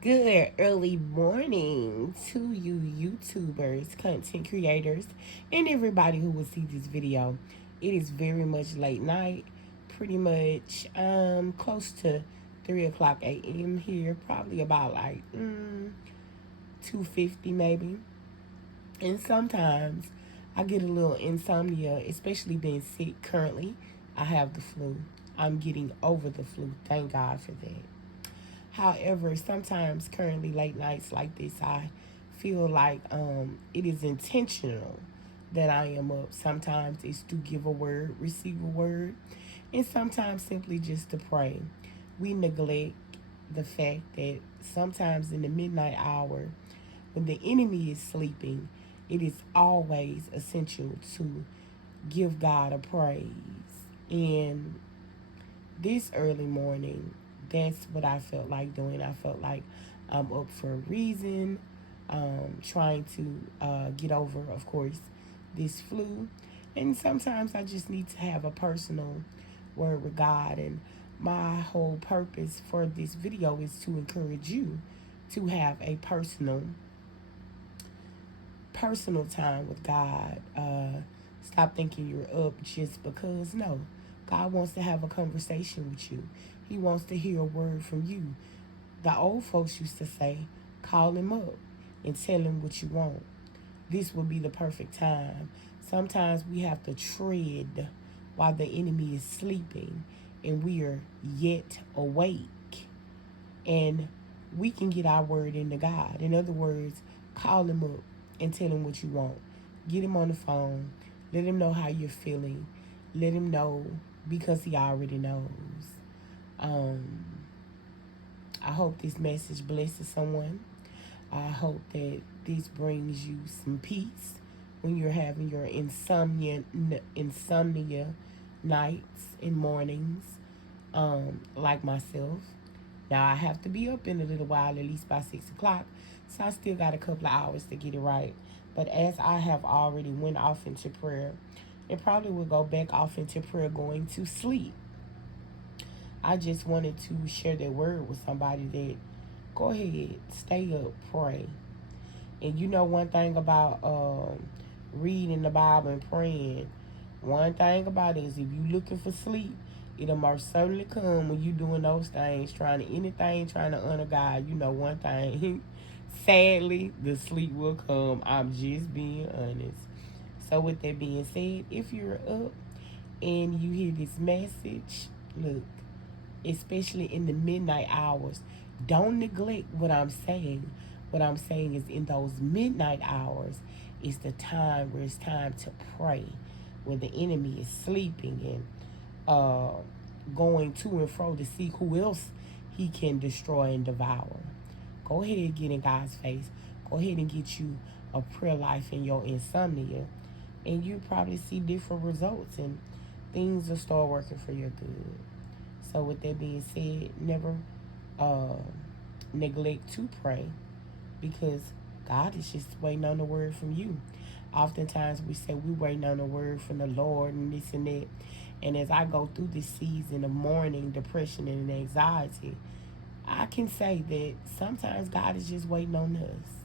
Good early morning to you YouTubers, content creators, and everybody who will see this video. It is very much late night, pretty much close to 3 o'clock a.m. here, probably about like 2:50 maybe. And sometimes I get a little insomnia, especially being sick currently. I have the flu. I'm getting over the flu. Thank God for that. However, sometimes currently late nights like this, I feel like it is intentional that I am up. Sometimes it's to give a word, receive a word, and sometimes simply just to pray. We neglect the fact that sometimes in the midnight hour, when the enemy is sleeping, it is always essential to give God a praise. And this early morning, that's what I felt like doing. I felt like I'm up for a reason, trying to get over, of course, this flu. And sometimes I just need to have a personal word with God. And my whole purpose for this video is to encourage you to have a personal time with God. Stop thinking you're up just because. No, God wants to have a conversation with you. He wants to hear a word from you. The old folks used to say, call him up and tell him what you want. This will be the perfect time. Sometimes we have to tread while the enemy is sleeping and we are yet awake. And we can get our word into God. In other words, call him up and tell him what you want. Get him on the phone. Let him know how you're feeling. Let him know because he already knows. Um, I hope this message blesses someone. I hope that this brings you some peace when you're having your insomnia nights and mornings, like myself. Now I have to be up in a little while, at least by 6 o'clock, so I still got a couple of hours to get it right. But as I have already went off into prayer, and probably will go back off into prayer going to sleep. I just wanted to share that word with somebody that go ahead, stay up, pray. And you know one thing about reading the Bible and praying, one thing about it is if you looking for sleep, it'll most certainly come when you doing those things, trying to honor God. You know one thing, sadly, the sleep will come. I'm just being honest. So with that being said, if you're up and you hear this message, look, especially in the midnight hours, don't neglect what I'm saying. What I'm saying is in those midnight hours is the time where it's time to pray, where the enemy is sleeping and going to and fro to see who else he can destroy and devour. Go ahead and get in God's face. Go ahead and get you a prayer life in your insomnia, and you probably see different results and things will start working for your good. So, with that being said, never uh, neglect to pray because God is just waiting on the word from you. Oftentimes, we say we waiting on the word from the Lord and this and that. And as I go through this season of mourning, depression, and anxiety, I can say that sometimes God is just waiting on us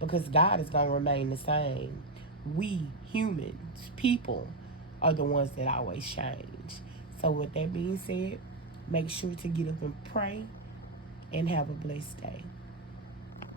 because God is going to remain the same. We, humans, people, are the ones that always change. So, with that being said, make sure to get up and pray and have a blessed day.